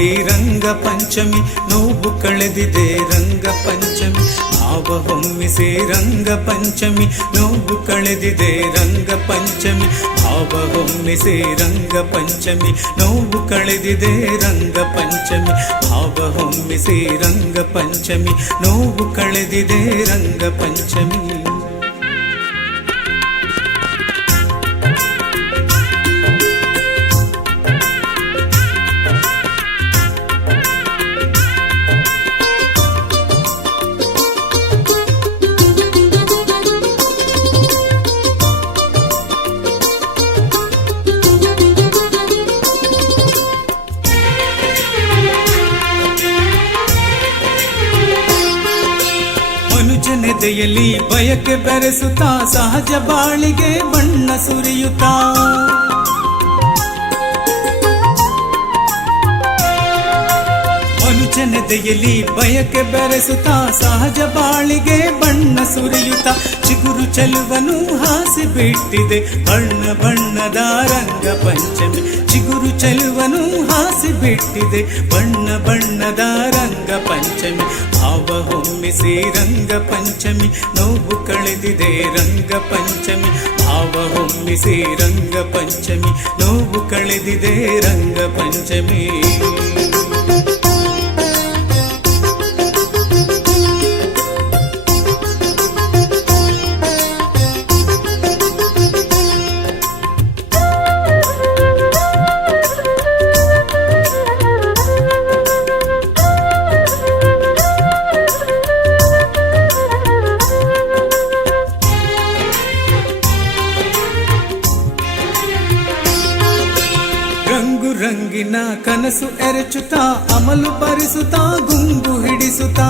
ಹೊಮ್ಮಿಸಿ ರಂಗ ಪಂಚಮಿ ನೋವು ಕಳೆದಿದೆ ರಂಗ ಪಂಚಮಿ ಭಾವ ಹೊಮ್ಮಿಸಿ ರಂಗ ಪಂಚಮಿ ನೋವು ಕಳೆದಿದೆ ರಂಗ ಪಂಚಮಿ ಭಾವ ಹೊಮ್ಮಿಸಿ ರಂಗ ಪಂಚಮಿ ನೋವು ಕಳೆದಿದೆ ರಂಗ ಪಂಚಮಿ ಭಾವ ಹೊಮ್ಮಿಸಿ ರಂಗ ಪಂಚಮಿ ನೋವು ಕಳೆದಿದೆ ರಂಗ ಪಂಚಮಿ ಮನುಜನೆದೆಯಲ್ಲಿ ಬಯಕೆ ಬೆರೆಸುತ್ತಾ ಸಹಜ ಬಾಳಿಗೆ ಬಣ್ಣ ಸುರಿಯುತ್ತಾ ಮನುಜನೆದೆಯಲ್ಲಿ ಬಯಕೆ ಬೆರೆಸುತ್ತಾ ಸಹಜ ಬಾಳಿಗೆ ಬಣ್ಣ ಸುರಿಯುತ್ತಾ ಚಿಗುರು ಚೆಲುವನು ಹಾಸಿ ಬಿಟ್ಟಿದೆ ಬಣ್ಣ ಬಣ್ಣದ ರಂಗ ಪಂಚಮಿ ಚಿಗುರು ಚೆಲುವನು ಹಾಸಿ ಬಿಟ್ಟಿದೆ ಬಣ್ಣ ಬಣ್ಣದ ರಂಗ ಪಂಚಮಿ ಭಾವ ಹೊಮ್ಮಿಸಿ ರಂಗ ಪಂಚಮಿ ನೋವು ಕಳೆದಿದೆ ರಂಗ ಪಂಚಮಿ ಭಾವ ಹೊಮ್ಮಿಸಿ ರಂಗ ಪಂಚಮಿ ನೋವು ಕಳೆದಿದೆ ರಂಗ ಪಂಚಮಿ ರಂಗು ರಂಗಿನ ಕನಸು ಎರಚುತ್ತಾ ಅಮಲು ಬರಿಸುತ್ತಾ ಗುಂಗು ಹಿಡಿಸುತ್ತಾ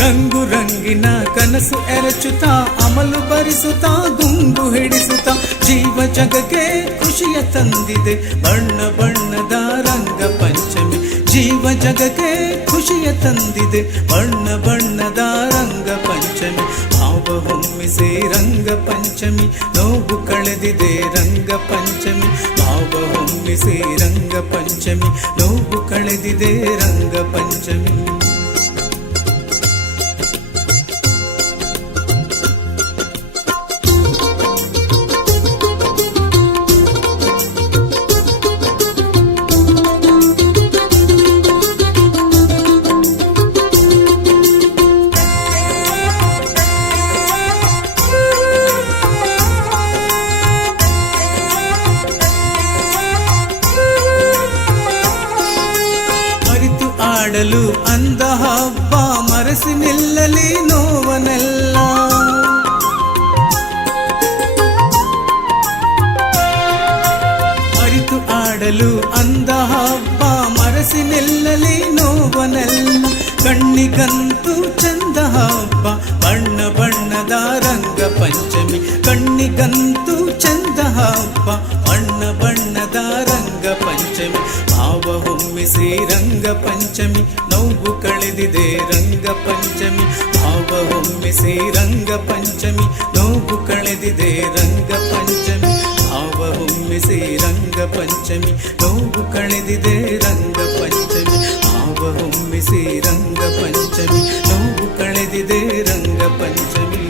ರಂಗು ರಂಗಿನ ಕನಸು ಎರಚುತ್ತಾ ಅಮಲು ಬರಿಸುತ್ತಾ ಗುಂಗು ಹಿಡಿಸುತ್ತಾ ಜೀವ ಜಗಕ್ಕೆ ಖುಷಿಯ ತಂದಿದೆ ಬಣ್ಣ ಬಣ್ಣದ ರಂಗ ಪಂಚಮಿ ಜೀವ ಜಗಕ್ಕೆ ಖುಷಿಯ ತಂದಿದೆ ಬಣ್ಣ ಬಣ್ಣದ ರಂಗ ಪಂಚಮಿ ಭಾವ ಹೊಮ್ಮಿಸಿ ರಂಗ ಪಂಚಮಿ ನೋವು ಕಳೆದಿದೆ ರಂಗ ಪಂಚಮಿ ಭಾವ ಹೊಮ್ಮಿಸಿ ರಂಗ ಪಂಚಮಿ ನೋವು ಕಳೆದಿದೆ ರಂಗ ಪಂಚಮಿ ಆಡಲು ಅಂದ ಹಬ್ಬ ಮರೆಸಿ ನಿಲ್ಲಲಿ ನೋವನೆಲ್ಲ ಅರಿತು ಆಡಲು ಅಂದ ಹಬ್ಬ ಮರೆಸಿ ನಿಲ್ಲಲಿ ನೋವನೆಲ್ಲ ಕಣ್ಣಿಗಂತೂ ಚಂದ ಹಬ್ಬ ಬಣ್ಣ ಬಣ್ಣದ ರಂಗ ಪಂಚಮಿ ಕಣ್ಣಿಗಂತೂ ಚಂದ ಹಬ್ಬ ಬಣ್ಣ ಬಣ್ಣದ ರಂಗ ಪಂಚಮಿ ಭಾವ ಹೊಮ್ಮಿಸಿ ರಂಗ ಪಂಚಮಿ ನೋವು ಕಳೆದಿದೆ ರಂಗ ಪಂಚಮಿ ಭಾವ ಹೊಮ್ಮಿಸಿ ರಂಗ ಪಂಚಮಿ ನೋವು ಕಳೆದಿದೆ ರಂಗ ಪಂಚಮಿ ಭಾವ ಹೊಮ್ಮಿಸಿ ರಂಗ ಪಂಚಮಿ ನೋವು ಕಳೆದಿದೆ ರಂಗ ಪಂಚಮಿ ಭಾವ ಹೊಮ್ಮಿಸಿ ರಂಗ ಪಂಚಮಿ ನೋವು ಕಳೆದಿದೆ ರಂಗ ಪಂಚಮಿ